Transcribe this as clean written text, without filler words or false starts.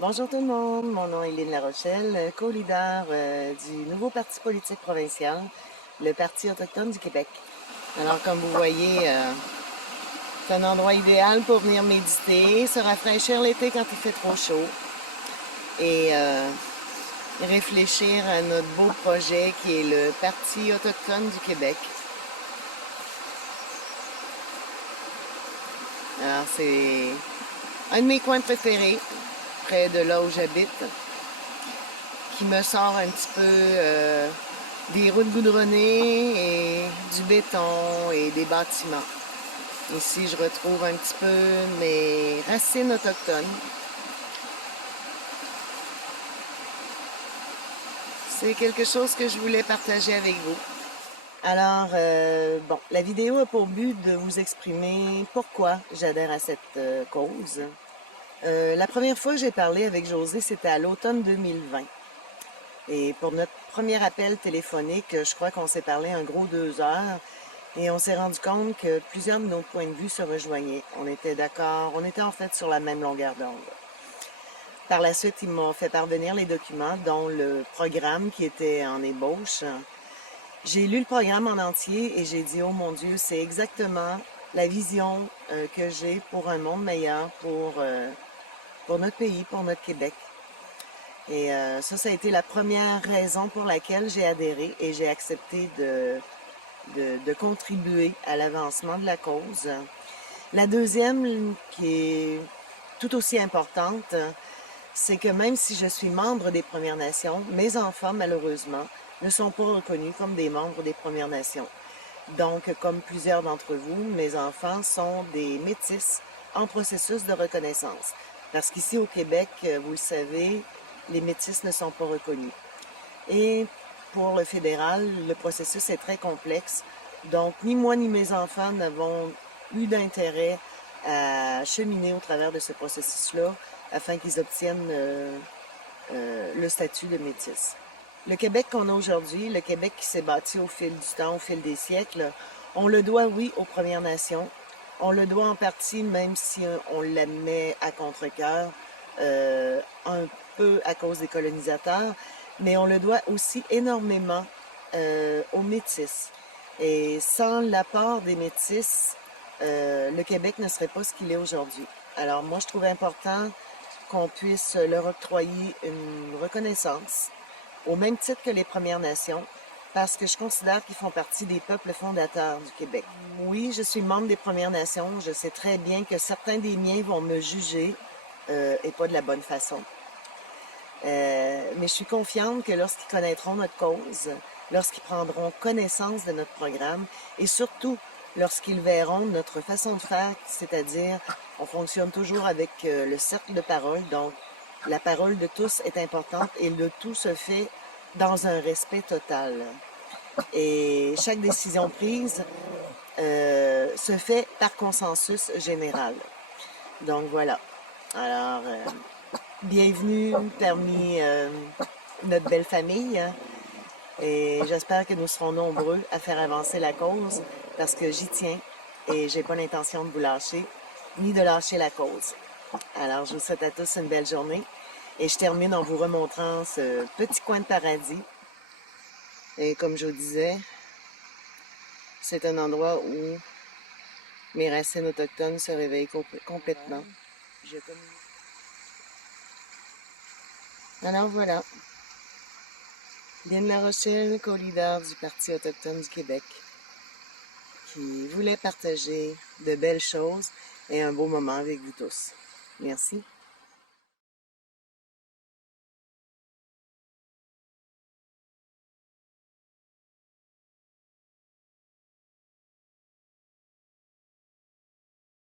Bonjour tout le monde, mon nom est Lynne Larochelle, co-leader du nouveau parti politique provincial, le Parti autochtone du Québec. Alors comme vous voyez, c'est un endroit idéal pour venir méditer, se rafraîchir l'été quand il fait trop chaud et réfléchir à notre beau projet qui est le Parti autochtone du Québec. Alors c'est un de mes coins préférés, près de là où j'habite, qui me sort un petit peu des routes goudronnées et du béton et des bâtiments. Ici, je retrouve un petit peu mes racines autochtones. C'est quelque chose que je voulais partager avec vous. Alors, bon, la vidéo a pour but de vous exprimer pourquoi j'adhère à cette cause. La première fois que j'ai parlé avec José, c'était à l'automne 2020. Et pour notre premier appel téléphonique, je crois qu'on s'est parlé un gros 2 heures et on s'est rendu compte que plusieurs de nos points de vue se rejoignaient. On était d'accord, on était en fait sur la même longueur d'onde. Par la suite, ils m'ont fait parvenir les documents, dont le programme qui était en ébauche. J'ai lu le programme en entier et j'ai dit, oh mon Dieu, c'est exactement la vision que j'ai pour un monde meilleur, pour notre pays, pour notre Québec. Et ça a été la première raison pour laquelle j'ai adhéré et j'ai accepté de contribuer à l'avancement de la cause. La deuxième, qui est tout aussi importante, c'est que même si je suis membre des Premières Nations, mes enfants, malheureusement, ne sont pas reconnus comme des membres des Premières Nations. Donc, comme plusieurs d'entre vous, mes enfants sont des métis en processus de reconnaissance. Parce qu'ici au Québec, vous le savez, les métis ne sont pas reconnus. Et pour le fédéral, le processus est très complexe. Donc, ni moi ni mes enfants n'avons eu d'intérêt à cheminer au travers de ce processus-là afin qu'ils obtiennent le statut de métis. Le Québec qu'on a aujourd'hui, le Québec qui s'est bâti au fil du temps, au fil des siècles, on le doit, oui, aux Premières Nations. On le doit en partie, même si on l'admet à contre-cœur, un peu à cause des colonisateurs, mais on le doit aussi énormément aux Métis. Et sans l'apport des Métis, le Québec ne serait pas ce qu'il est aujourd'hui. Alors moi, je trouve important qu'on puisse leur octroyer une reconnaissance, au même titre que les Premières Nations, parce que je considère qu'ils font partie des peuples fondateurs du Québec. Oui, je suis membre des Premières Nations. Je sais très bien que certains des miens vont me juger, et pas de la bonne façon. Mais je suis confiante que lorsqu'ils connaîtront notre cause, lorsqu'ils prendront connaissance de notre programme et surtout lorsqu'ils verront notre façon de faire, c'est-à-dire on fonctionne toujours avec le cercle de parole, donc la parole de tous est importante et le tout se fait dans un respect total. Et chaque décision prise se fait par consensus général. Donc voilà. Alors, bienvenue parmi notre belle famille et j'espère que nous serons nombreux à faire avancer la cause parce que j'y tiens et j'ai pas l'intention de vous lâcher ni de lâcher la cause. Alors, je vous souhaite à tous une belle journée et je termine en vous remontrant ce petit coin de paradis. Et comme je vous disais, c'est un endroit où mes racines autochtones se réveillent complètement. Alors voilà, Lynne Larochelle, co-leader du Parti autochtone du Québec, qui voulait partager de belles choses et un beau moment avec vous tous. Merci.